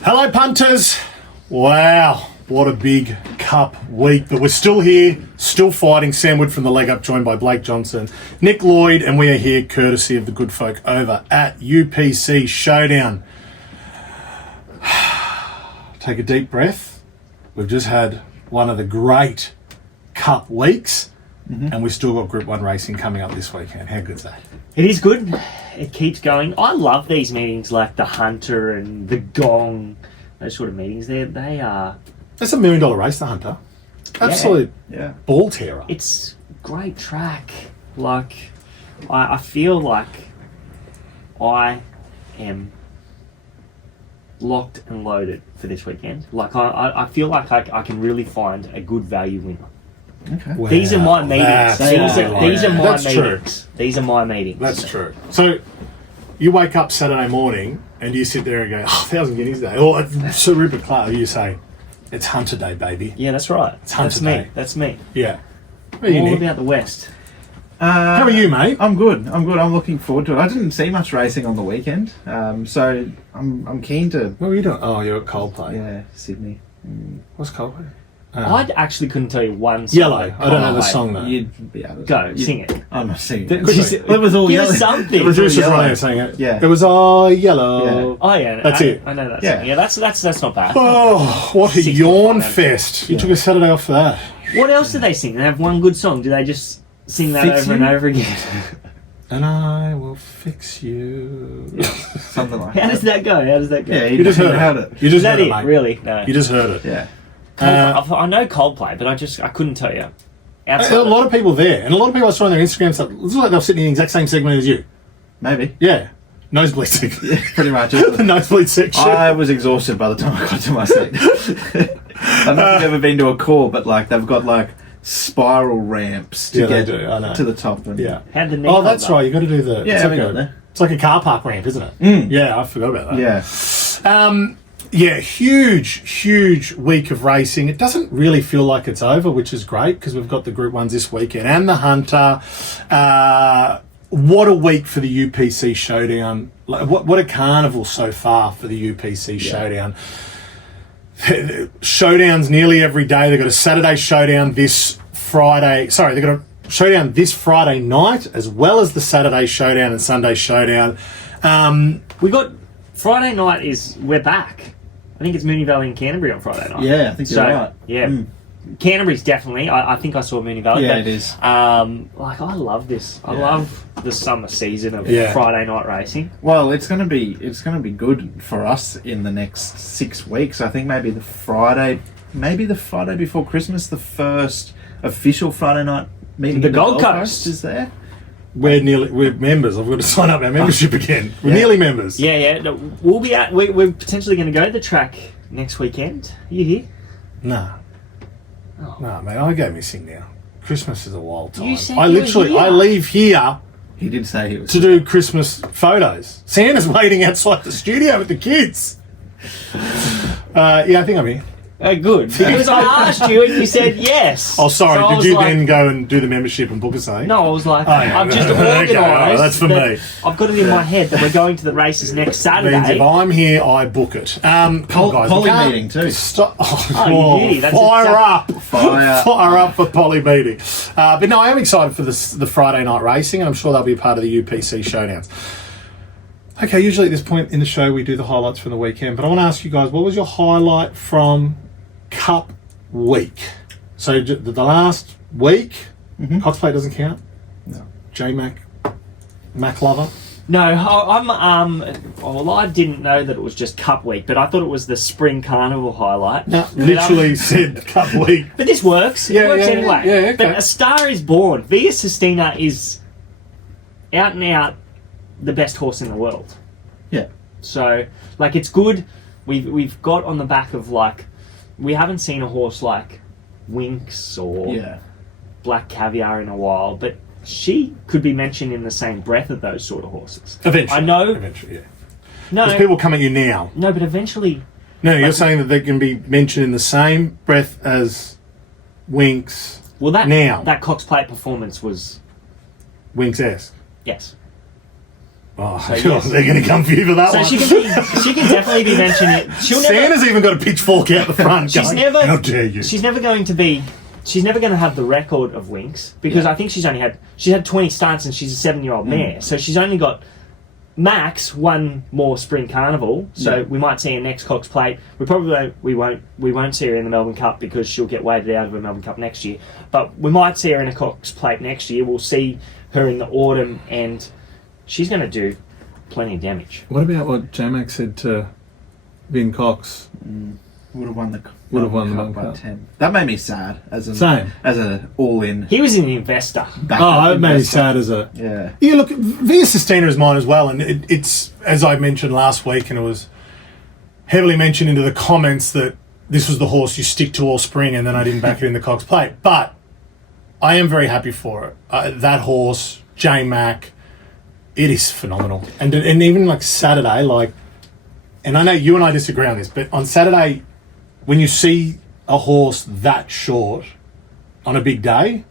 Hello, punters. Wow, what a big cup week. But we're still here, still fighting. Sam Wood from the leg up, joined by Blake Johnson, Nick Lloyd, and we are here courtesy of the good folk over at UPC Showdown. Take a deep breath. We've just had one of the great cup weeks, and we've still got Group 1 racing coming up this weekend. How good's that? It is good. It keeps going. I love these meetings like the Hunter and the Gong, those sort of meetings. They are... That's $1 million race, the Hunter. Absolute ball terror. It's great track. Like, I feel like I am locked and loaded for this weekend. Like, I feel like I can really find a good value winner. Okay. Wow, these are my meetings. These are my That's meetings. True. These are my meetings. That's true. So you wake up Saturday morning and you sit there and go, 1,000 guineas day. Or Sir Rupert Clark, you say, it's Hunter Day, baby. Yeah, that's right. It's Hunter Day. That's me. Yeah. What are you, All Nick? about the West. How are you, mate? I'm good. I'm looking forward to it. I didn't see much racing on the weekend, so I'm keen to. What were you doing? Oh, you're at Coldplay. Yeah, Sydney. What's Coldplay? I actually couldn't tell you one song. Yellow. I don't know the song though. You'd be able to Go, sing it. I'm not singing. It was all Give yellow. us something. It was all Bruce was yellow. running saying it. Yeah. It was all yellow. Yeah. Oh yeah, That's it. I know that Yeah. song. Yeah, that's not bad. Oh, what a 6.5 yawn out of fest. You Yeah. took a Saturday off for that. What else do they sing? They have one good song. Do they just sing that Fix over and You? over again? And I will fix you. Something like How that. does that go? How does that go? Yeah, You just heard had it. You just Is that heard it, it? mate. Really? No. You just heard it. Yeah. I know Coldplay, but I couldn't tell you. Outside A lot of people there, and a lot of people I saw on their Instagram stuff. It looks like they're sitting in the exact same segment as you. Maybe. Yeah, nosebleed section. Yeah, pretty much. The nosebleed section. I was exhausted by the time I got to my seat. I don't know if you've ever been to a call, but like they've got like spiral ramps to Yeah, they get do, I know. to the top. And Yeah. How'd the knee Oh, hold that's up? right. You got to do the. Yeah, it's we like got there. It's like a car park ramp, isn't it? Mm. Yeah, I forgot about that. Yeah. Yeah, huge week of racing. It doesn't really feel like it's over, which is great because we've got the Group 1s this weekend and the Hunter. What a week for the UPC Showdown. Like, what a carnival so far for the UPC Showdown. Showdowns nearly every day. They've got a Saturday showdown this Friday. Sorry, they've got a showdown this Friday night as well as the Saturday showdown and Sunday showdown. We got Friday night. We're back. I think it's Moonee Valley and Canterbury on Friday night. Yeah, I think you're right. Yeah, Mm. Canterbury's definitely. I think I saw Moonee Valley. Yeah, but, it is. Like I love this. I Yeah. love the summer season of Yeah. Friday night racing. Well, it's gonna be good for us in the next 6 weeks. I think maybe the Friday before Christmas, the first official Friday night meeting. The in Gold Coast. is there. We're members. I've got to sign up our membership again. We're Yeah. nearly members. Yeah. No, we'll be at. We're potentially going to go to the track next weekend. Are you here? Nah. Oh. Nah, mate, I go missing now. Christmas is a wild time. You said I you were literally, here. I leave here He did say he was. to do Christmas photos. Santa's waiting outside the studio with the kids. Yeah, I think I'm here. Good. Because I asked you and you said yes. Oh, sorry. So I Did was you like, then go and do the membership and book a say? No, I was like, Oh, yeah. I've just Okay, organised. all right, that's for that me. I've got it in my head that we're going to the races next Means if Saturday. I'm here, I book it. Come on, guys, we Poly can't meeting too. Stop. Oh, you beauty. That's fire up. Fire. Fire up for Poly meeting. But no, I am excited for the Friday night racing, and I'm sure they'll be part of the UPC Showdowns. Okay, usually at this point in the show, we do the highlights from the weekend, but I want to ask you guys, what was your highlight from Cup Week? So the last week, Cox Plate doesn't count? No. J-Mac, Mac Lover? No, I didn't know that it was just Cup Week, but I thought it was the Spring Carnival highlight. No, But, literally said Cup Week. But this works. Yeah, It works yeah, anyway. yeah, okay. But A Star Is Born. Via Sistina is out and out the best horse in the world. Yeah. So, like, it's good. We've got on the back of, like, we haven't seen a horse like Winx or Yeah. Black Caviar in a while, but she could be mentioned in the same breath of those sort of horses. Eventually. I know. Eventually, yeah. No, Because people come at you now. no, but eventually, No, you're saying that they can be mentioned in the same breath as Winx, well, that Now. that Cox Plate performance was Winx-esque. yes. Oh, So, yes. they're going to come for you for that So one. she can definitely be mentioned. Santa's even got a pitchfork out the front. She's going, never. How dare you? She's never going to be. She's never going to have the record of Winks because I think she's had 20 starts and she's a 7-year-old mare. So she's only got max one more spring carnival. So we might see her next Cox Plate. We won't see her in the Melbourne Cup because she'll get weighted out of the Melbourne Cup next year. But we might see her in a Cox Plate next year. We'll see her in the autumn and she's going to do plenty of damage. What about what J-Mac said to Vin Cox? Would have won the Melbourne by Cup. 10. That made me sad as Same. a all-in. He was an investor. Oh, it made me sad as a... Yeah. Yeah, look, Via Sistina is mine as well, and it's, as I mentioned last week, and it was heavily mentioned into the comments that this was the horse you stick to all spring, and then I didn't back it in the Cox Plate. But I am very happy for it. That horse, J-Mac, it is phenomenal. And even like Saturday, like, and I know you and I disagree on this, but on Saturday, when you see a horse that short on a big day,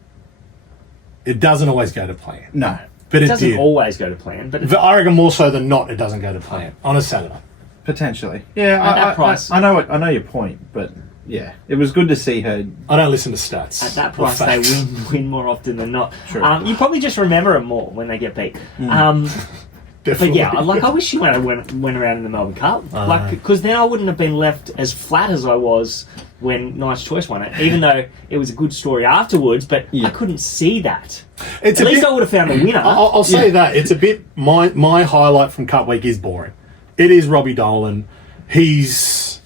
it doesn't always go to plan. No. But It it doesn't did. always go to plan, but I reckon more so than not, it doesn't go to plan on a Saturday. Potentially. Yeah, At that price. I know your point, but yeah, it was good to see her. I don't listen to stats. at that or price they facts. win more often than not. True. You probably just remember them more when they get beat. But Definitely. yeah, I wish she went around in the Melbourne Cup, because then I wouldn't have been left as flat as I was when Nice Choice won it. Even though it was a good story afterwards, but I couldn't see that. It's At a least bit- I would have found the winner. I'll say that it's a bit. My highlight from Cup Week is boring. It is Robbie Dolan. He's,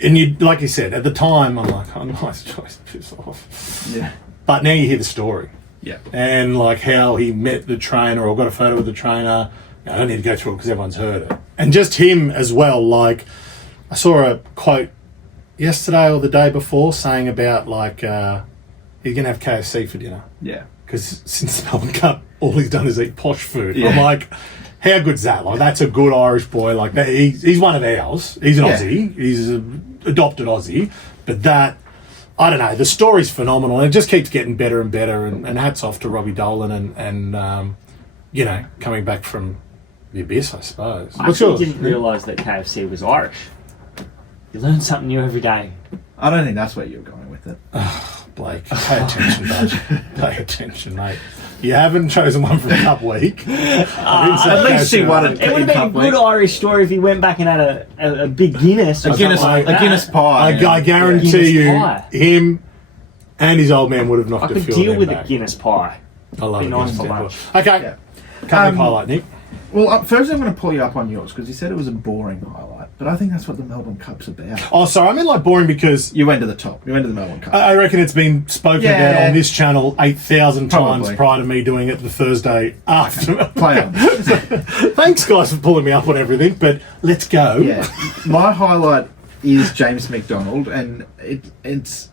and you, like you said at the time, I'm like, oh, Nice Choice, piss off. Yeah. But now you hear the story. Yeah. And like how he met the trainer or got a photo with the trainer. I don't need to go through it because everyone's heard it. And just him as well. Like, I saw a quote yesterday or the day before saying about like he's gonna have KFC for dinner Yeah. because since the Melbourne Cup, all he's done is eat posh food. Yeah. I'm like, how good's that? Like, that's a good Irish boy. Like, that, he's one of ours. He's an Yeah. Aussie. He's an adopted Aussie. But that, I don't know. The story's phenomenal. And it just keeps getting better and better. And hats off to Robbie Dolan and you know, coming back from the abyss, I suppose. I What's actually yours? didn't realise that KFC was Irish. You learn something new every day. I don't think that's where you're going with it. Blake, pay attention, bud. Pay attention, mate. You haven't chosen one from Cup Week. At least she won it. It would have been a good Irish story if he went back and had a big Guinness. Or A Guinness, something like a that. Guinness pie. I guarantee Guinness you, pie. him and his old man would have knocked I a could few deal of them with back. a Guinness pie. I love Be a nice Guinness for pie. lunch. Okay, Yeah. Cup Week highlight, Nick. Well, first I'm going to pull you up on yours because you said it was a boring highlight, but I think that's what the Melbourne Cup's about. Oh, sorry, I mean like boring because You went to the top. You went to the Melbourne Cup. I reckon it's been spoken Yeah. about on this channel 8,000 times Probably. prior to me doing it the Thursday after. Play on. Thanks, guys, for pulling me up on everything, but let's go. Yeah, my highlight is James McDonald, and it's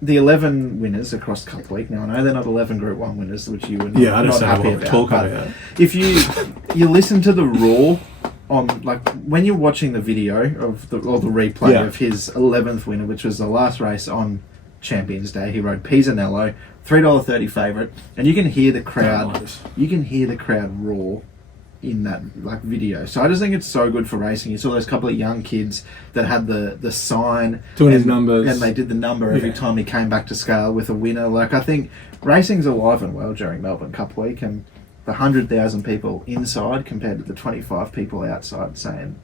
the 11 winners across Cup Week. Now I know they're not 11 Group 1 winners, which you were Yeah, I not don't know happy what we're about. talking but about. if you listen to the raw on, like, when you're watching the video of the replay Yeah. of his 11th winner, which was the last race on Champions Day, he rode Pisanello, $3.30 favourite, and you can hear the crowd. Nice. You can hear the crowd roar in that like video. So I just think it's so good for racing. You saw those couple of young kids that had the sign Doing his and- numbers. and they did the number every Yeah. time he came back to scale with a winner. Like, I think racing's alive and well during Melbourne Cup Week, and the 100,000 people inside compared to the 25 people outside saying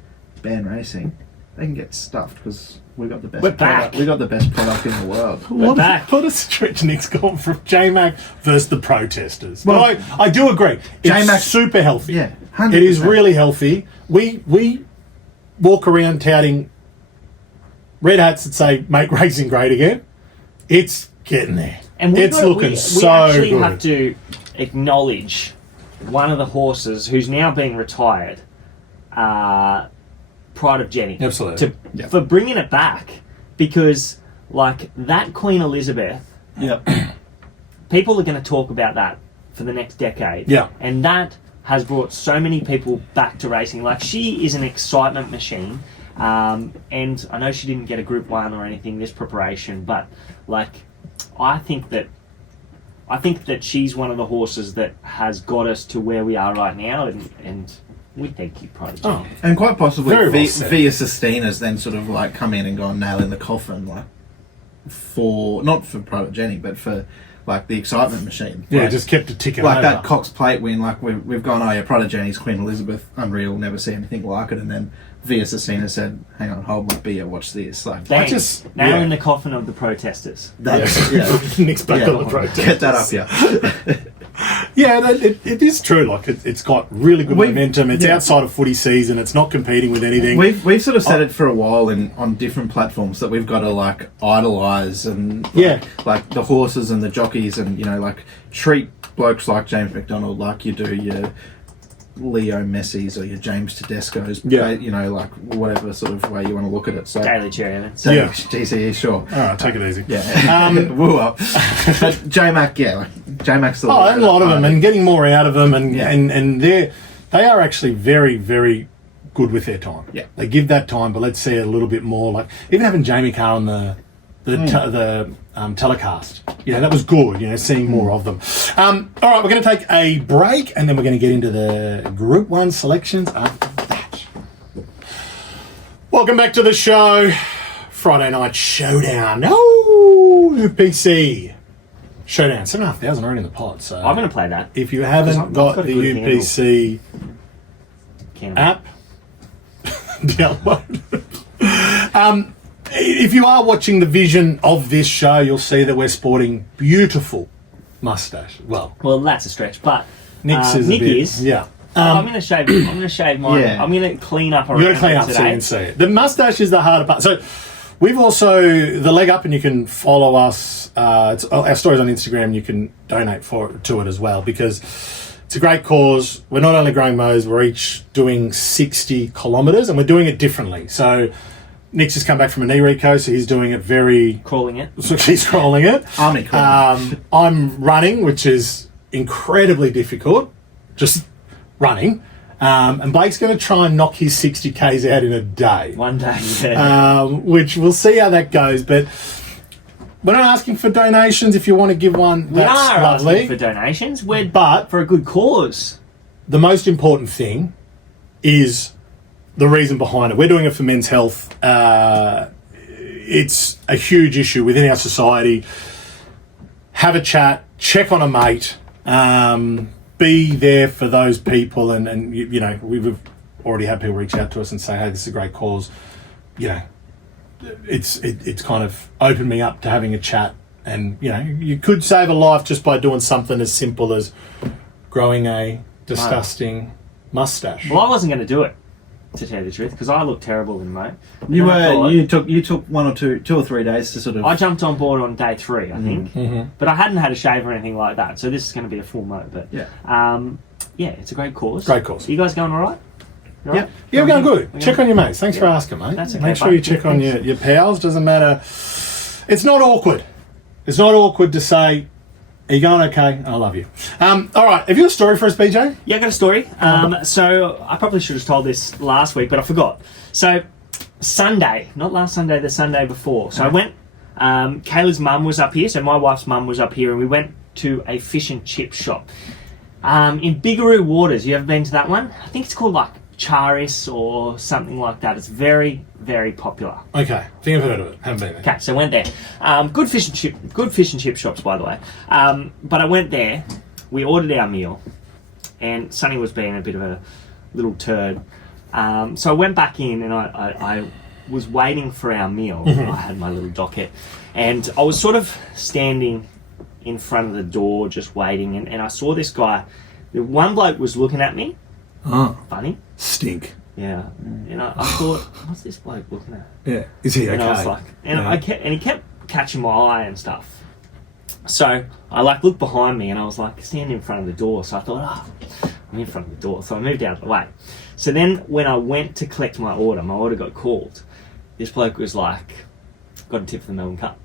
ban racing, they can get stuffed because we got the best We're product. back. We got the best product in the world. back. What a stretch Nick's gone from J-Mac versus the protesters. But I do agree. It's J-Mac- super healthy. Yeah, It is 100%. really healthy. We walk around touting red hats that say make racing great again. It's getting there. And it's looking we so actually good. have to acknowledge one of the horses who's now been retired, Pride of Jenny. Absolutely. For bringing it back, because like that Queen Elizabeth, Yep. people are going to talk about that for the next decade. Yeah. And that has brought so many people back to racing. Like, she is an excitement machine. And I know she didn't get a Group 1 or anything this preparation, but like, I think that I think that she's one of the horses that has got us to where we are right now, and we thank you, Prodigy. Oh. And quite possibly Very well said. Via Sistina's then sort of like come in and gone nail in the coffin, like not for Prodigy, but for like the excitement machine. Yeah, like, just kept it ticking like over. that Cox Plate win. Like we've gone, oh yeah, Prodigy's Queen Elizabeth, unreal, never see anything like it. And then Via Sistina said, hang on, hold my beer, watch this. Like Bang. just- Nail yeah. in the coffin of the protesters. that's Nick's back Yeah. on the protest. Get that up, yeah. Yeah, it is true. Like it's got really good momentum. It's yeah. outside of footy season. It's not competing with anything. We've sort of said it for a while on different platforms that we've got to like idolise and like the horses and the jockeys and like treat blokes like James McDonald like you do your Leo Messi's or your James Tedesco's. Yeah. Like whatever sort of way you want to look at it. So Daily Cherry Evans. so Yeah. DCE, sure. All right, take it easy. Yeah. Woo up. But J-Mac, yeah, like J-Mac's the And a lot of them, and getting more out of them, and Yeah. and they are actually very, very good with their time. Yeah. They give that time, but let's see a little bit more. Like even having Jamie Carr on the telecast, that was good. Seeing more of them. All right, we're going to take a break, and then we're going to get into the Group 1 selections after that. Welcome back to the show. Friday night showdown. Oh, UPC Showdown. 7,500 already in the pot. So I'm going to play that. if you haven't I've got got a the good UPC Can't app, download. If you are watching the vision of this show, you'll see that we're sporting beautiful mustache. Well, that's a stretch, but Nick's is Nick a bit, is. yeah. I'm going to shave. I'm going to shave mine. Yeah. I'm going to clean up around You got to clean up it so you today. can see it. The mustache is the harder part. So we've also the leg up, and you can follow us. Our stories on Instagram. You can donate to it as well because it's a great cause. We're not only growing mows, we're each doing 60 kilometres, and we're doing it differently. So Nick's just come back from a knee reco, so he's doing it very. Crawling it. So he's crawling it. I'm running, which is incredibly difficult. Just running. And Blake's going to try and knock his 60 Ks out in a day. One day. Yeah. Which we'll see how that goes. But we're not asking for donations. If you want to give one, We that's are lovely. asking for donations. We're But for a good cause. the most important thing is the reason behind it. We're doing it for men's health. It's a huge issue within our society. Have a chat, check on a mate, be there for those people, and we've already had people reach out to us and say, hey, this is a great cause. It's kind of opened me up to having a chat, and you could save a life just by doing something as simple as growing a disgusting mustache. Well, I wasn't going to do it, to tell you the truth, because I look terrible in mow. You took 1 or 2 or 3 days to sort of. I jumped on board on day 3, I think, but I hadn't had a shave or anything like that, so this is going to be a full mow. But it's a great cause. Great cause. Are you guys going all right? You all right? Yeah, we're going good. We're Check going- on your mates. Thanks for asking, mate. That's okay, Make sure bud. you check on your pals. Doesn't matter. It's not awkward. It's not awkward to say, are you going okay? I love you. All right. Have you got a story for us, BJ? Yeah, I got a story. So I probably should have told this last week, but I forgot. So Sunday, not last Sunday, the Sunday before. So I went, Kayla's mum was up here, so my wife's mum was up here, and we went to a fish and chip shop in Bigaroo Waters. You ever been to that one? I think it's called like Charis or something like that. It's very, very popular. Okay. I think I've heard of it. Haven't been there. Okay, so I went there. Good fish and chip shops, by the way. But I went there. We ordered our meal, and Sonny was being a bit of a little turd. So I went back in, and I was waiting for our meal. I had my little docket, and I was sort of standing in front of the door, just waiting, and I saw this guy. The one bloke was looking at me. Oh, Funny. stink. Yeah. And I thought, what's this bloke looking at? Yeah. Is he okay? And I was like, he kept catching my eye and stuff. So I looked behind me, and I was like standing in front of the door. So I thought, I'm in front of the door. So I moved out of the way. So then when I went to collect my order got called. This bloke was like, got a tip for the Melbourne Cup.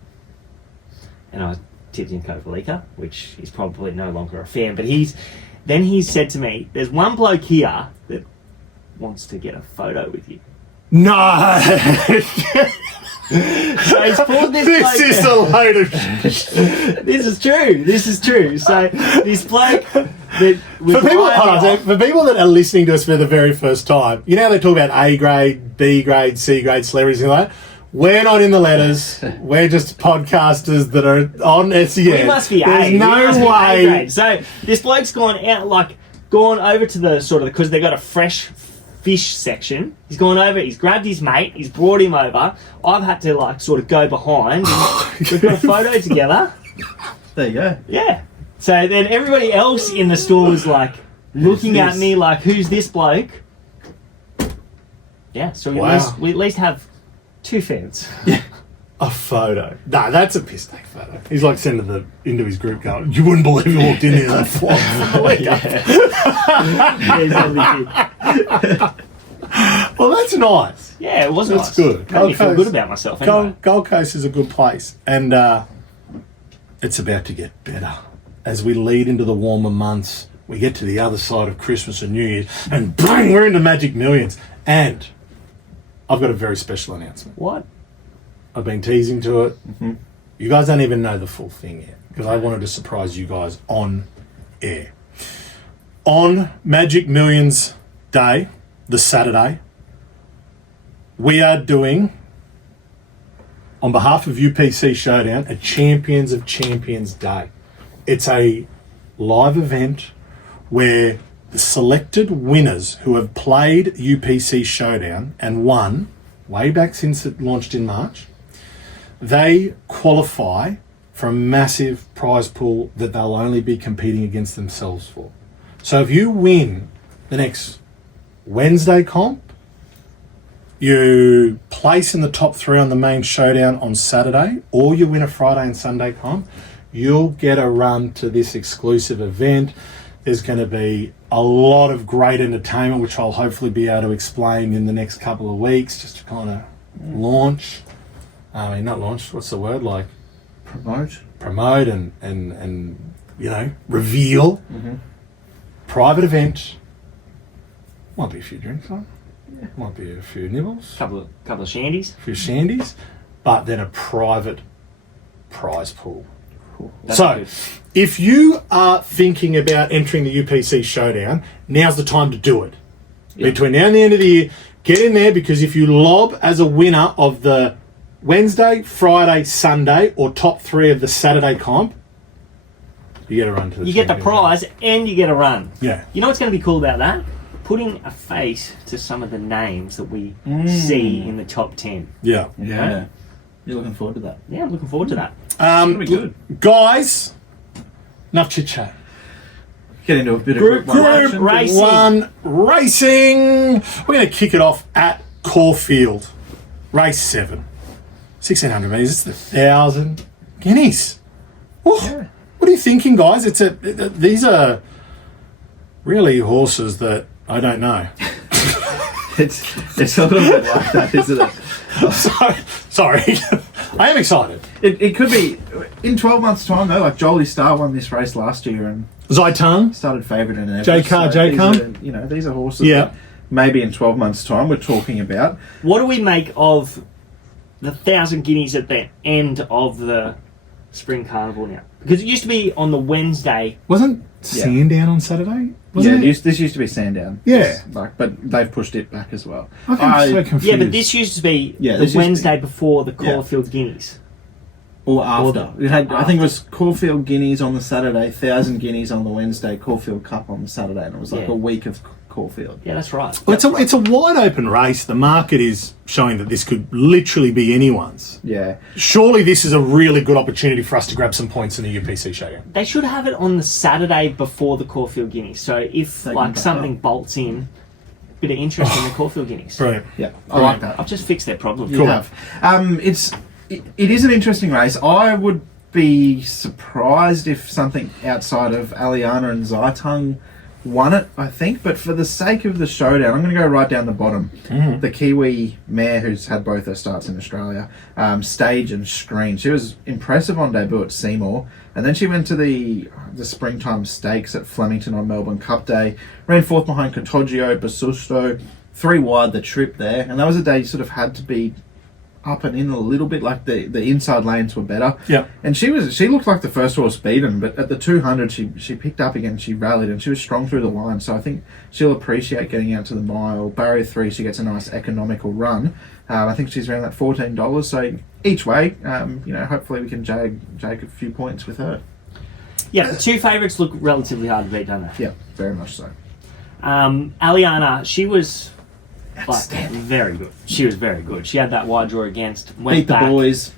And I tipped in Kovalica, which he's probably no longer a fan. But he said to me, there's one bloke here that wants to get a photo with you. No. So he's pulled this This bloke. is a load of This is true. This is true. So this bloke that For people that are listening to us for the very first time, you know how they talk about A grade, B grade, C grade celebrities and like that? We're not in the letters. We're just podcasters that are on SEN. we must be There's A. no we must be A way. grade. So this bloke's gone over to the sort of, because they got a fresh fish section. He's gone over, he's grabbed his mate, he's brought him over. I've had to like sort of go behind. And we've got a photo together. There you go. Yeah. So then everybody else in the store was like looking at this? me like, who's this bloke? Yeah, so we, Wow. we at least have 2 fans. A photo. Nah, that's a piss take photo. He's like sending the into his group going, you wouldn't believe he walked in here that flop. Yeah, he's only kid. Well, that's nice. Yeah, it was That's nice. good. Made me feel Gold good Coast- about myself anyway. Gold Coast is a good place. And it's about to get better. As we lead into the warmer months, we get to the other side of Christmas and New Year's, and bang, we're into Magic Millions. And I've got a very special announcement. What? I've been teasing to it. You guys don't even know the full thing yet, because I wanted to surprise you guys on air. On Magic Millions Day, the Saturday, we are doing, on behalf of UPC Showdown, a Champions of Champions Day. It's a live event where the selected winners who have played UPC Showdown and won, way back since it launched in March, they qualify for a massive prize pool that they'll only be competing against themselves for. So if you win the next Wednesday comp, you place in the top 3 on the main showdown on Saturday, or you win a Friday and Sunday comp, you'll get a run to this exclusive event. There's going to be a lot of great entertainment, which I'll hopefully be able to explain in the next couple of weeks, just to kind of launch. I mean, not launch, what's the word? Like promote and you know, reveal. Private event. Might be a few drinks on. Might be a few nibbles. Couple of shandies. A few shandies. But then a private prize pool. That'd So, be good. if you are thinking about entering the UPC Showdown, now's the time to do it. Between now and the end of the year, get in there, because if you lob as a winner of the Wednesday, Friday, Sunday, or top 3 of the Saturday comp, you get a run to the You get the champion. prize and you get a run. Yeah. You know what's going to be cool about that? Putting a face to some of the names that we see in the top 10. Yeah. Yeah. You're looking forward to that. Yeah, I'm looking forward to that. That'll be good. Guys, enough chit chat. Get into a bit Group of action. racing. One racing. We're going to kick it off at Caulfield. Race 7. 1,600 metres. It's the 1,000 guineas. Ooh, Yeah. What are you thinking, guys? These are really horses that I don't know. It's a little bit like that, isn't it? Sorry. I am excited. It could be in 12 months' time though. Like Jolie Star won this race last year and Zaitung. started favourite in Everest. J-Car, these J-Cum. are, you know, these are horses. Yeah. That maybe in 12 months' time we're talking about. What do we make of the 1,000 guineas at the end of the Spring Carnival now? Because it used to be on the Wednesday. Wasn't Sandown on Saturday? Wasn't it? This used to be Sandown. Yeah. But they've pushed it back as well. I think I'm so confused. Yeah, but this used to be Yeah, the this used to Wednesday be- before the Caulfield Guineas. Or after. Or It had, I think it was Caulfield Guineas on the Saturday, 1,000 Guineas on the Wednesday, Caulfield Cup on the Saturday, and it was like Yeah. a week of Caulfield. Yeah, that's right. Well, it's a wide open race. The market is showing that this could literally be anyone's. Yeah. Surely this is a really good opportunity for us to grab some points in the UPC Showdown. They should have it on the Saturday before the Caulfield Guineas. So if They can like back something up. bolts in, bit of interest in the Caulfield Guineas. Brilliant. Yeah. I like that. I've just fixed their problem. You Cool. have. It is an interesting race. I would be surprised if something outside of Aliana and Zaitung won it, I think. But for the sake of the showdown, I'm going to go right down the bottom. The Kiwi mare who's had both her starts in Australia, Stage and Screen. She was impressive on debut at Seymour. And then she went to the springtime stakes at Flemington on Melbourne Cup Day. Ran fourth behind Contogio, Basusto. 3 wide the trip there. And that was a day you sort of had to be up and in a little bit. Like the inside lanes were better. Yeah. And she looked like the first horse beaten, but at the 200 she picked up again. She rallied and she was strong through the line. So I think she'll appreciate getting out to the mile. Barrier 3, she gets a nice economical run. I think she's around that $14. So each way, hopefully we can jag a few points with her. Yeah, the two favourites look relatively hard to beat, don't they? Yeah, very much so. Aliana, she was Outstanding. very good. She was very good. She had that wide draw against. Went Beat the back, boys.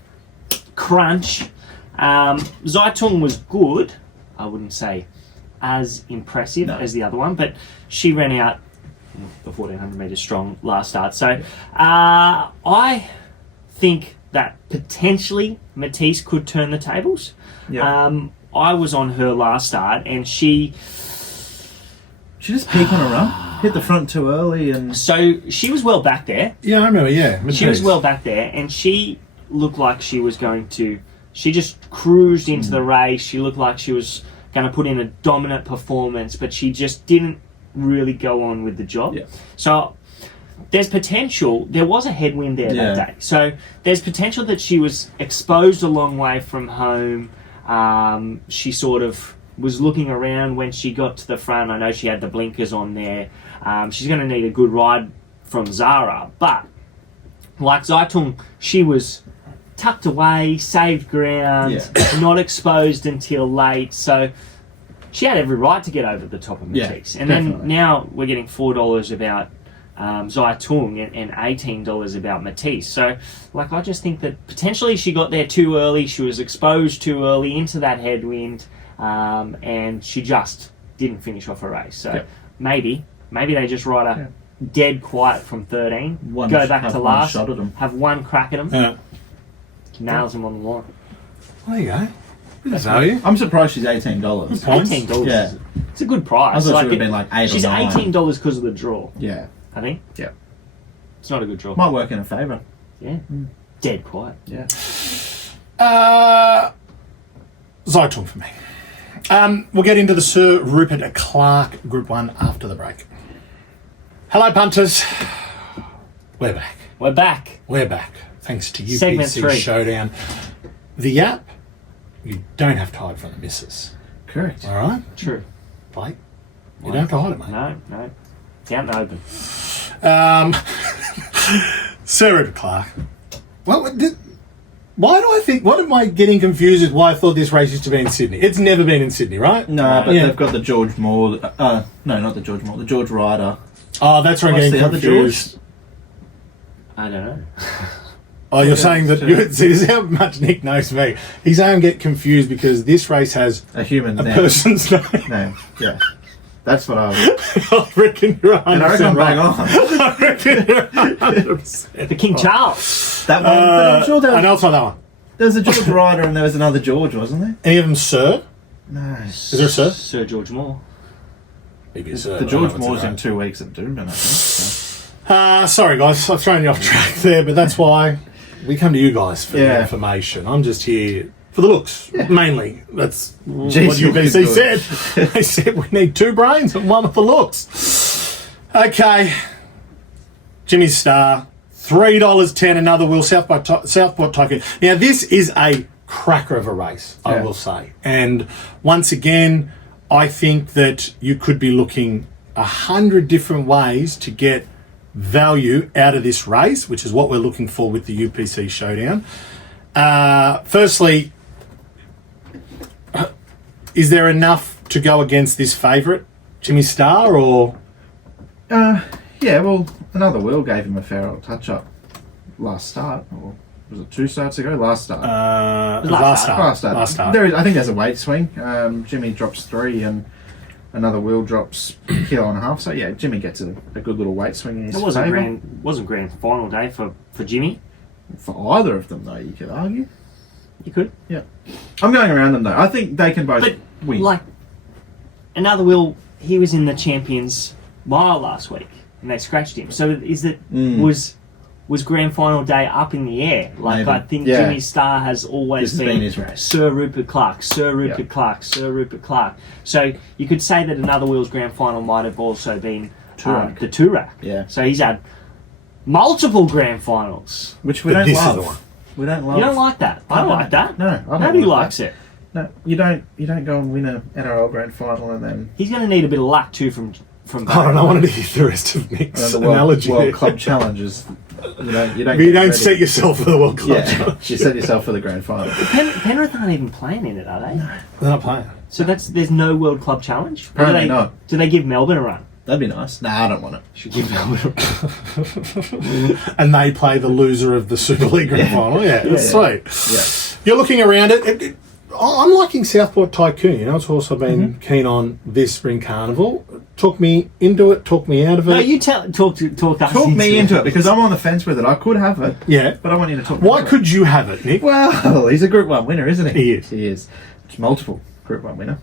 crunch. Zaitung was good. I wouldn't say as impressive as the other one, but she ran out the 1400 metres strong last start. So I think that potentially Matisse could turn the tables. Yeah. I was on her last start and she just peaked on a run. Hit the front too early and... So she was well back there. Yeah, I remember, yeah. She was well back there and she looked like she was going to... She just cruised into the race. She looked like she was going to put in a dominant performance, but she just didn't really go on with the job. Yeah. So there's potential. There was a headwind there that day. So there's potential that she was exposed a long way from home. She sort of was looking around when she got to the front. I know she had the blinkers on there. She's going to need a good ride from Zara. But like Zaitung, she was tucked away, saved ground, not exposed until late. So she had every right to get over the top of Matisse. And then now we're getting $4 about Zaitung and $18 about Matisse. So, like, I just think that potentially she got there too early. She was exposed too early into that headwind, and she just didn't finish off a race. So maybe they just ride her dead quiet from 13, go back to last, have one crack at them, nails them on the line. There you go. Good value. I'm surprised she's $18. $18. Yeah. It's a good price. I thought she would have been like 8 she's or 9. $18 because of the draw. Yeah. I think. Yeah. It's not a good draw. Might work in her favour. Yeah. Dead quiet. Yeah. Zaitung for me. We'll get into the Sir Rupert Clarke Group 1 after the break. Hello, punters. We're back. We're back. We're back. Thanks to Segment UPC 3. Showdown. The app, you don't have to hide from the missus. Correct. All right? True. Blake, you don't have to hide it, mate. No. Down and open. Sir Rupert Clarke. What am I getting confused with why I thought this race used to be in Sydney? It's never been in Sydney, right? No, but they've got the George Moore. No, not the George Moore. The George Ryder. Oh, that's where I'm getting confused. I don't know. Oh, you're saying that... See, this is how much Nick knows me. He's saying I get confused because this race has a human a name. Person's name. No, yeah. That's what I was... I reckon you're 100% And I reckon I'm bang on. I reckon you're 100%. The King Charles. That one. But I'm sure there I know was, it's not that one. there was a George Ryder and there was another George, wasn't there? Any of them Sir? No. Is there a Sir? Sir George Moore. Maybe a Sir. The George Moore's in 2 weeks at Doomben, I think. So. Sorry, guys. I've thrown you off track there, but that's why we come to you guys for the Yeah. information. I'm just here for the looks, mainly. That's Jeez, what you UBC look said. They said we need 2 brains and 1 with the looks. Okay. Jimmy Star, $3.10, another Will Southport Tycoon. Now, this is a cracker of a race, I will say. And once again, I think that you could be looking 100 different ways to get value out of this race, which is what we're looking for with the UPC Showdown. Firstly, is there enough to go against this favourite, Jimmy Star, or...? Yeah, well, another Will gave him a fair old touch-up last start, or was it 2 starts ago? Last start. Last start. I think there's a weight swing. Jimmy drops 3 and another Will drops a kilo and a half. So, yeah, Jimmy gets a good little weight swing in his favour. Wasn't grand final day for Jimmy. For either of them, though, you could argue. You could. Yeah. I'm going around them, though. I think they can both win. Like, another Will, he was in the Champions Mile last week, and they scratched him. So is that was grand final day up in the air? Like, Maybe. I think Jimmy Star has always been his race. Sir Rupert Clarke, Sir Rupert Clarke, Sir Rupert Clarke. So you could say that another Will's grand final might have also been the Toorak. Yeah. So he's had multiple grand finals. Which we But don't this is love. the one. We don't love. You don't like that? I don't like that. No, I don't Nobody like likes it. No, you don't. You don't go and win an NRL grand final and then He's going to need a bit of luck too from. I don't know. I wanted to hear the rest of Nick's the analogy. World Club Challenges. You don't. You get don't ready. set yourself for the World Club Yeah, Challenge. you set yourself for the grand final. Penrith aren't even playing in it, are they? They're not playing. So there's no World Club Challenge. Or Apparently do they, not. Do they give Melbourne a run? That'd be nice. Nah, I don't want it. Should give Melbourne a run. And they play the loser of the Super League grand final. Yeah, that's sweet. Yeah. You're looking around it. I'm liking Southport Tycoon. You know, it's also been keen on this spring carnival. Talk me into it. Talk me out of it. No, you talk us Talk me into it because I'm on the fence with it. I could have it. Yeah. But I want you to talk me Why into could you have it, Nick? it. Well, he's a Group 1 winner, isn't he? He is. He is. It's multiple Group 1 winner.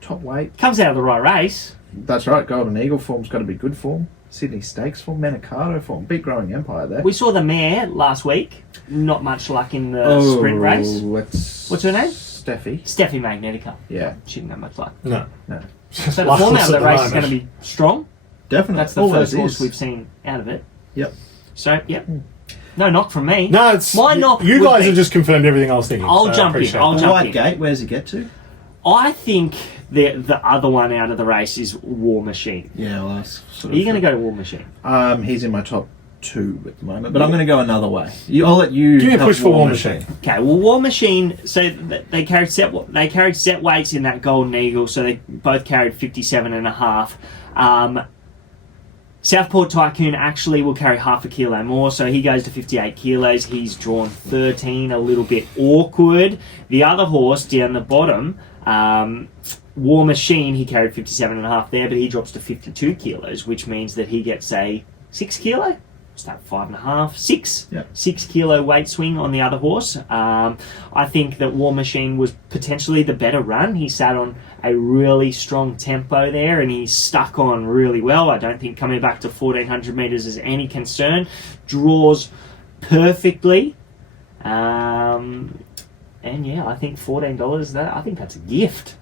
Top weight. Comes out of the right race. That's right. Golden Eagle form's got to be good form. Sydney Stakes form. Manicato form. Beat Growing Empire there. We saw the mare last week. Not much luck in the sprint race. What's her name? Steffi. Steffi Magnetica. Yeah. She didn't have much luck. No. No. So the form out of that race is going to be strong. Definitely. That's the Always first horse is. we've seen out of it. Yep. So, yep. No knock from me. No, it's My knock You would guys be- have just confirmed everything I was thinking. I'll so I jump in. appreciate I'll that. jump White in. Gate. Where's it get to? I think the other one out of the race is War Machine. Yeah, well, that's sort Are you going to go to War Machine? He's in my top 2 at the moment, but I'm going to go another way. I'll let you. Give me a have push for War Machine. Okay, well, War Machine. So they carried set weights in that Golden Eagle. So they both carried 57.5. Southport Tycoon actually will carry half a kilo more, so he goes to 58 kilos. He's drawn 13, a little bit awkward. The other horse down the bottom, War Machine, he carried 57.5 there, but he drops to 52 kilos, which means that he gets a 6 kilo. What's that, 5.5? 6? Yeah. 6 kilo weight swing on the other horse. I think that War Machine was potentially the better run. He sat on a really strong tempo there and he stuck on really well. I don't think coming back to 1,400 metres is any concern. Draws perfectly. And yeah, I think $14, I think that's a gift.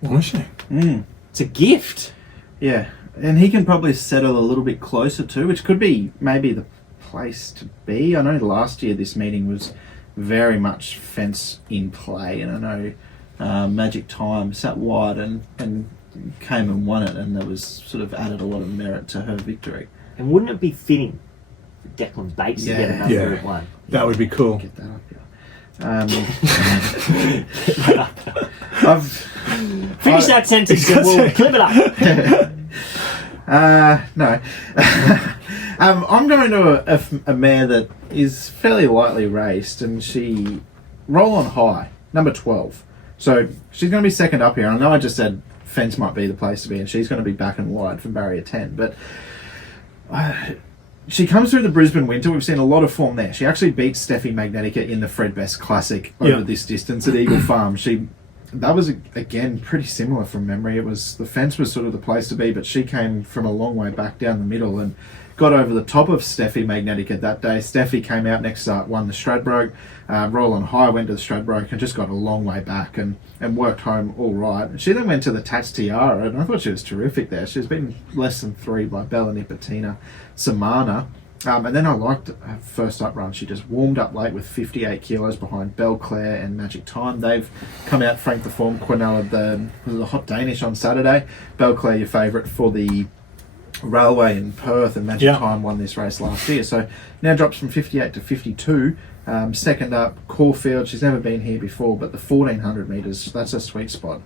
War Machine. It's a gift. Yeah, and he can probably settle a little bit closer too, which could be maybe the place to be. I know last year this meeting was very much fence in play, and I know Magic Time sat wide and came and won it, and that was sort of added a lot of merit to her victory. And wouldn't it be fitting for Declan Bates to get another Yeah. Group 1? That would be cool. Get that up, yeah. Finish that sentence and we'll clip it up. No. I'm going to a mare that is fairly lightly raced, and she Roll on High, number 12. So she's going to be second up here. I know I just said fence might be the place to be, and she's going to be back and wide from barrier 10, but she comes through the Brisbane Winter. We've seen a lot of form there. She actually beat Steffi Magnetica in the Fred Best Classic over this distance at Eagle Farm. That was, again, pretty similar from memory. The fence was sort of the place to be, but she came from a long way back down the middle and got over the top of Steffi Magnetica that day. Steffi came out next start, won the Stradbroke. Roll on High went to the Stradbroke and just got a long way back and worked home all right. She then went to the Tats Tiara, and I thought she was terrific there. She was beaten less than 3 by Bella Nipotina Samana. And then I liked her first up run. She just warmed up late with 58 kilos behind Belclair and Magic Time. They've come out, Frank the Form, Quinella, the Hot Danish on Saturday. Belclair, your favourite for the Railway in Perth, and Magic Time won this race last year. So now drops from 58 to 52. Second up, Caulfield. She's never been here before, but the 1,400 metres, that's a sweet spot.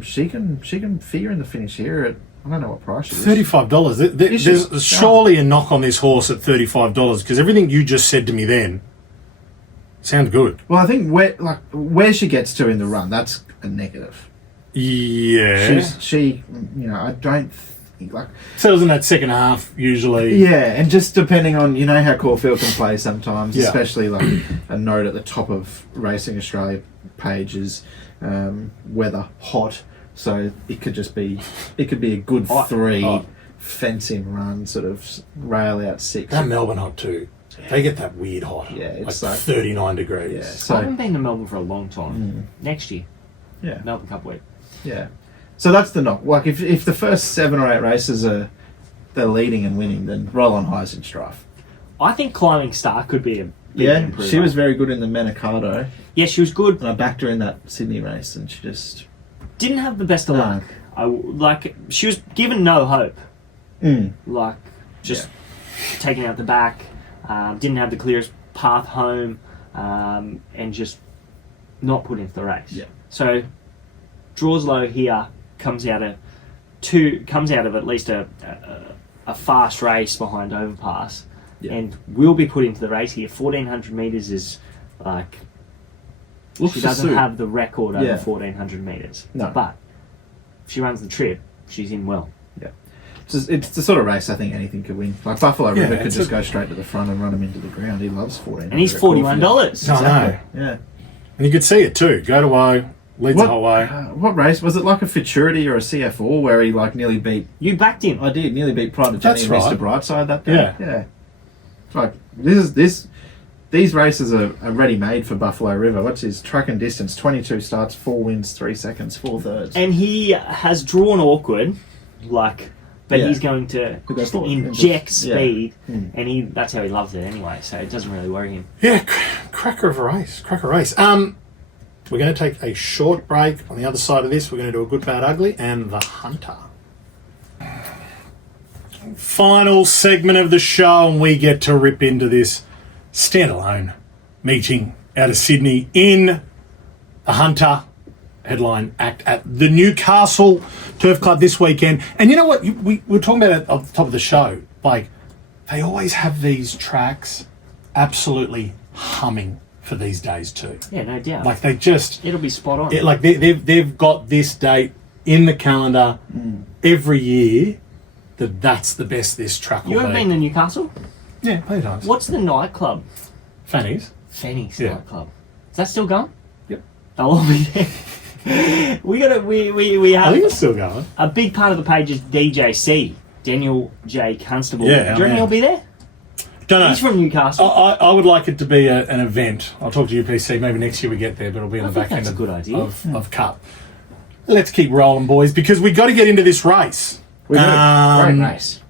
She can figure in the finish here at, I don't know what price she is. $35. There's surely a knock on this horse at $35 because everything you just said to me then sounds good. Well, I think where she gets to in the run, that's a negative. Yeah. I don't think Settles in that second half usually. Yeah, and just depending on how Caulfield can play sometimes, especially like a note at the top of Racing Australia pages, weather hot. So it could be a good 3 fencing run, sort of rail out 6. That Melbourne hot too. They get that weird hot. Yeah, it's like like 39 degrees. Yeah, I so haven't been to Melbourne for a long time. Next year, yeah, Melbourne Cup week. yeah. So that's the knock. Like if the first 7 or 8 races they're leading and winning, then Roll on High's in strife. I think Climbing Star could be a big improver. she was very good in the Manikato. Yeah, she was good. And I backed her in that Sydney race, and she just Didn't have the best of No. luck. She was given no hope. Mm. Like, just taken out the back. Didn't have the clearest path home, and just not put into the race. Yeah. So, draws low here, comes out of at least a fast race behind Overpass, and will be put into the race here. 1400 metres is like, Looks she to doesn't suit. have the record over Yeah. 1400 metres. No. But if she runs the trip, she's in well. It's the sort of race I think anything could win. Like Buffalo Yeah, River could it's just go straight to the front and run him into the ground. He loves 14. And he's $41. No, no. Yeah. And you could see it too. Go to O, leads the whole way. What race was it? Like a Futurity or a CF4 where he like nearly beat? You backed him. I did nearly beat Pride of That's Jenny and right. Mr. Brightside that day. Yeah. Yeah. It's like these races are ready made for Buffalo River. What's his track and distance? 22 starts, 4 wins, 3 seconds, 4 thirds. And he has drawn awkward, but he's going to He'll go forward. inject Yeah. speed, Mm. and that's how he loves it anyway, so it doesn't really worry him. Yeah, cracker of a race. We're going to take a short break. On the other side of this, we're going to do a good, bad, ugly, and the Hunter. Final segment of the show, and we get to rip into this standalone meeting out of Sydney in the Hunter headline act at the Newcastle Turf Club this weekend. And you know what? We were talking about it at the top of the show. Like, they always have these tracks absolutely humming for these days too. Yeah, no doubt. Like, they just... It'll be spot on. They've got this date in the calendar every year that's the best this track will You be. ever been to Newcastle? Yeah, plenty of times. What's the nightclub? Fanny's. Fenny's Yeah. nightclub. Is that still going? Yep. They'll all be there. We I have think it's still going. a big part of the page is DJC, Daniel J. Constable. Yeah, Do you reckon man. he'll be there? Don't know. He's from Newcastle. I would like it to be an event. I'll talk to UPC. Maybe next year we get there, but it'll be on I the think back end that's a good idea. of Cup. Let's keep rolling, boys, because we got to get into this race. We got a great race.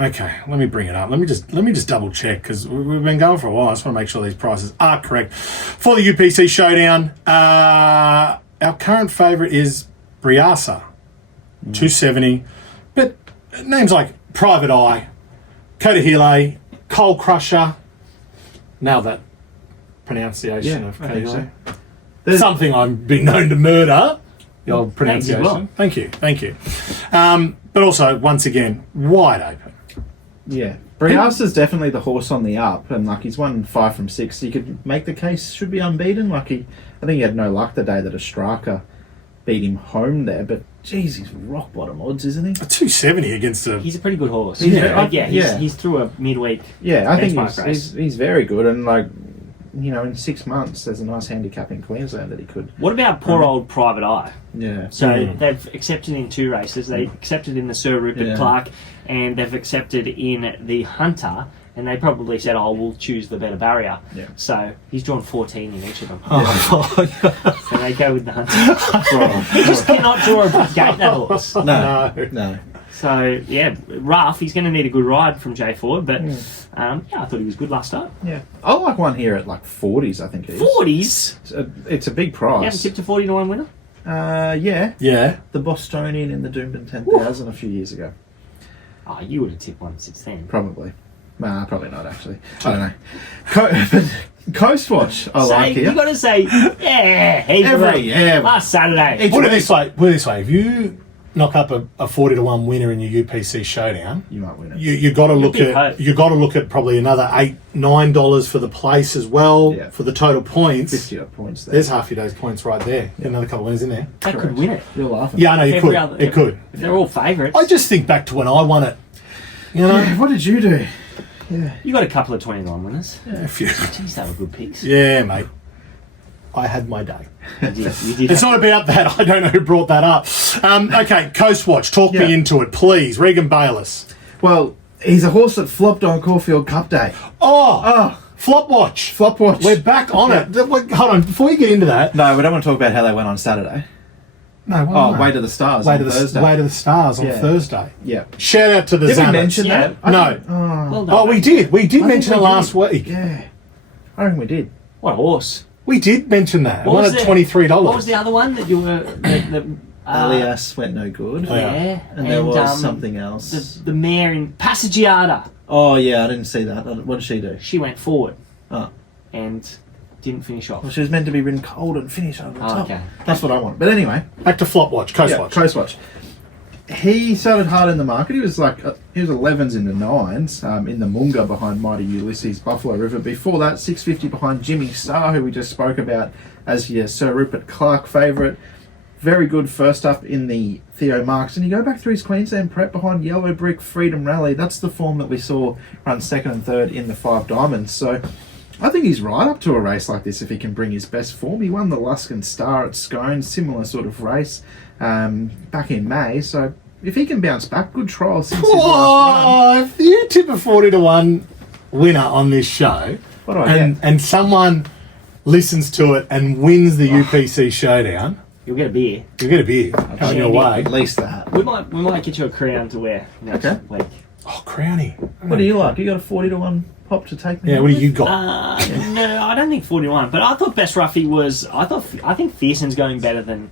Okay, let me bring it up. Let me just double check because we've been going for a while. I just want to make sure these prices are correct for the UPC Showdown. Our current favourite is Briasa, 270, but names like Private Eye, Kotahile, Coal Crusher. Nailed that pronunciation of I think Kotahile. so. Something I'm being known to murder. The old Thanks as pronunciation. well. Thank you. But also, once again, wide open. Yeah. Briasa's definitely the horse on the up, and like he's won 5 from 6. So you could make the case should be unbeaten. I think he had no luck the day that Ostraka beat him home there, but geez, he's rock bottom odds, isn't he? A 270 against a... He's a pretty good horse. Yeah, He's through a midweek. Yeah, I think benchmark race. he's very good, and like in 6 months, there's a nice handicap in Queensland that he could. What about poor old Private Eye? Yeah. So they've accepted in 2 races. They accepted in the Sir Rupert Clarke, and they've accepted in the Hunter. And they probably said, "Oh, we'll choose the better barrier." Yeah. So he's drawn 14 in each of them. Oh, So they go with the Hunter. He just cannot draw a big gate, that horse. No. So yeah, rough. He's going to need a good ride from Jay Ford, but I thought he was good last start. Yeah. I like one here at like 40s. I think it is. 40s. It's a big You haven't price. tipped a 40 to 1 winner. Yeah. Yeah. The Bostonian in the Doomben 10,000 a few years ago. Oh, you would have tipped one since then. Probably. Nah, probably not actually. I don't know. But Coast Watch, I like You here. got to say, last Saturday. Put it this way. If you knock up a 40 to 1 winner in your UPC Showdown, You might win it. you got to look big at hope. probably another $8-9 for the place as well, Yeah. for the total points. 50 odd points there. There's half your day's points right there. Another couple of winners in there. That Correct. could win it. You're laughing. Yeah, I know you Every could. other- It could. If they're all favourites. I just think back to when I won it. You know, Yeah, what did you do? Yeah. You got a couple of 29 winners. a few. Jeez, they were good picks. Yeah, mate. I had my day. You did. It's not about that. I don't know who brought that up. Okay, Coast Watch. Talk Yeah. me into it, please. Regan Bayless. Well, he's a horse that flopped on Caulfield Cup Day. Oh, Flop Watch. Flop Watch. We're back on it. Hold on, before you get into that. No, we don't want to talk about how they went on Saturday. No, why Oh, not? Way to the Stars Way on to the Thursday. Way to the Stars on Yeah. Thursday. Yeah. Shout out to the Did we Xanax. mention Yeah. that? I No. think- oh, Well done. Oh, we did. We did I mention it think we last did. week. Yeah. I reckon we did. What a horse. We did mention that. What One was at the- $23. What was the other one that you were... Alias went no good. Oh, yeah. Yeah. And there was something else. The mare in Passaggiata. Oh, yeah, I didn't see that. What did she do? She went forward Oh. and didn't finish off. Well, she was meant to be ridden cold and finish over the Oh, top. okay. That's what I want. But anyway, Back to Flop Watch, Coast yeah, Watch. Coast Watch. He started hard in the market. He was 11s into 9s in the Moonga behind Mighty Ulysses, Buffalo River. Before that, 650 behind Jimmy Starr, who we just spoke about as your Sir Rupert Clarke favourite. Very good first up in the Theo Marks. And you go back through his Queensland prep behind Yellow Brick, Freedom Rally. That's the form that we saw run second and third in the 5 Diamonds. So I think he's right up to a race like this if he can bring his best form. He won the Luskin Star at Scone, similar sort of race back in May. So if he can bounce back, good trial since his last run. Oh, if you tip a 40-1 winner on this show, What do I get? and someone listens to it and wins the UPC Showdown, You'll get a beer. you'll get a beer coming your way. At least that. We might get you a crown to wear next Okay. week. Oh, Crownie. What do you like? You got a 40-1 pop to take me? Yeah, what do you got? No, I don't think 41. But I thought Best Roughie was. I think Fearson's going better than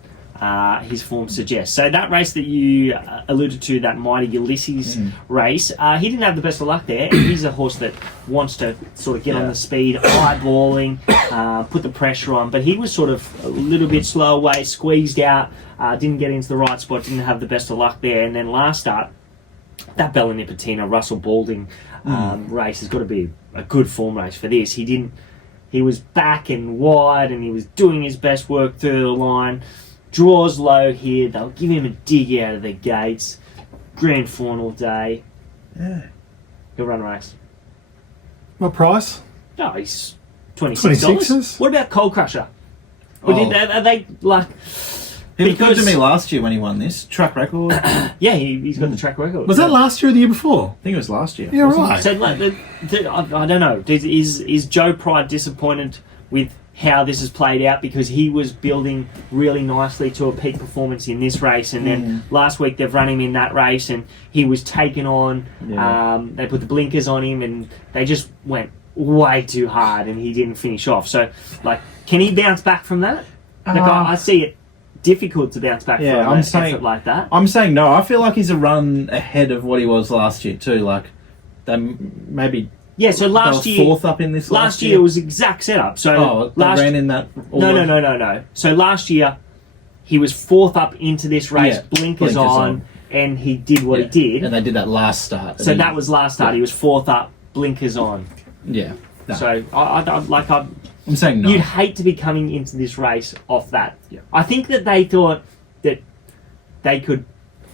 his form suggests. So that race that you alluded to, that Mighty Ulysses race, he didn't have the best of luck there. He's a horse that wants to sort of get on the speed, eyeballing, put the pressure on. But he was sort of a little bit slow away, squeezed out, didn't get into the right spot, didn't have the best of luck there. And then last start, that Bella Nipotina, Russell Balding race has got to be a good form race for this. He was back and wide and he was doing his best work through the line. Draws low here. They'll give him a dig out of the gates. Grand fawn all day. Yeah. He'll run a race. What price? No, he's $26. 26s? What about Coal Crusher? Are they like... He was good to Because- me last year when he won this. Track record. I Yeah, he's got the track record. Was that last year or the year before? think it was last year. Yeah, wasn't it? right. So, like, I don't know. Is Joe Pride disappointed with how this has played out, because he was building really nicely to a peak performance in this race, and then last week they've run him in that race and he was taken on. Yeah. They put the blinkers on him and they just went way too hard and he didn't finish off. So, like, can he bounce back from that? Like, I see it difficult to bounce back Yeah, from I'm an saying- effort like that. I'm saying no. I feel like he's a run ahead of what he was last year too. Like, they maybe Yeah, so they last were year... fourth up in this Last year was exact setup. So Oh, they last ran in that. No. So last year, he was fourth up into this race, Yeah, blinkers blinkers on, on. and he did what he did. and they did that last start. So that was last start. He was fourth up, blinkers on. Yeah. No. So I'm saying no. you'd hate to be coming into this race off that. Yeah. I think that they thought that they could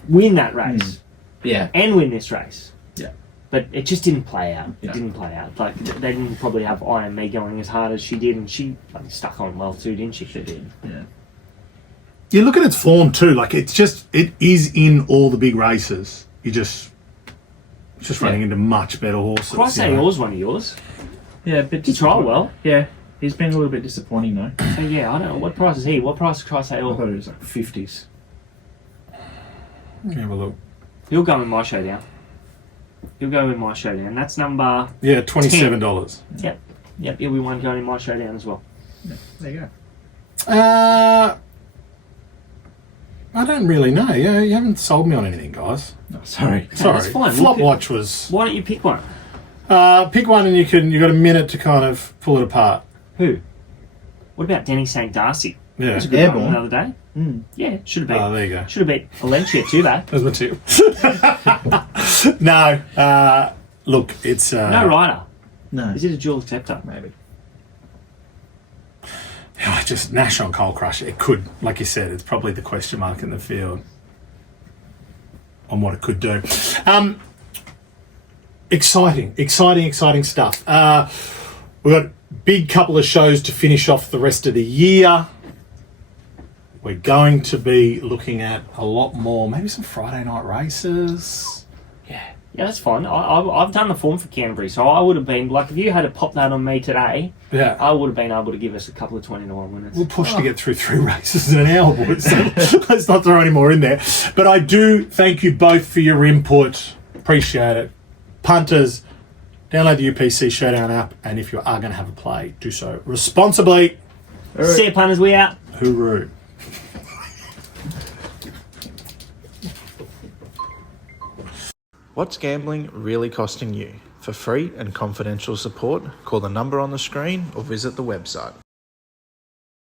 win that race Yeah. and win this race. Yeah. But it just didn't play out. It Yeah. didn't play out. Like, they didn't probably have Iron Me going as hard as she did, and she stuck on well too, didn't she? She did. Yeah. You look at its form too, like it is in all the big races. It's just running into much better horses. Christ, you know. yours one of yours. Yeah, but He tried well. Yeah, he's been a little bit disappointing though. So yeah, I don't know. What price is he? What price is Christ I thought it was like 50s. Have a look. He'll go in my showdown. He'll go in my showdown. That's number... Yeah, $27. Yep, he'll be one going in my showdown as well. There you go. I don't really know. Yeah, you haven't sold me on anything, guys. No, sorry. Sorry. that's fine. Flop We'll Watch was. Why don't you pick one? Pick one and you got a minute to kind of pull it apart. Who? What about Denny St. Darcy? Yeah. That's a good Airborne. one the other day. Yeah, should have beat. Oh, there you go. Should have beat Valencia too bad. There's my tip. No. Look, it's. No rider. No. Is it a dual acceptor? Maybe. Just Nash on Coal Crush. It could, like you said, it's probably the question mark in the field on what it could do. Exciting stuff. We've got a big couple of shows to finish off the rest of the year. We're going to be looking at a lot more, maybe some Friday night races. Yeah, that's fine. I've done the form for Canterbury, so I would have been, like, if you had to pop that on me today, Yeah. I would have been able to give us a couple of 20-9 winners. We'll push to get through 3 races in an hour, boys. So let's not throw any more in there. But I do thank you both for your input. Appreciate it. Punters, download the UPC Showdown app, and if you are going to have a play, do so responsibly. See you, punters. We out. Hooroo. What's gambling really costing you? For free and confidential support, call the number on the screen or visit the website.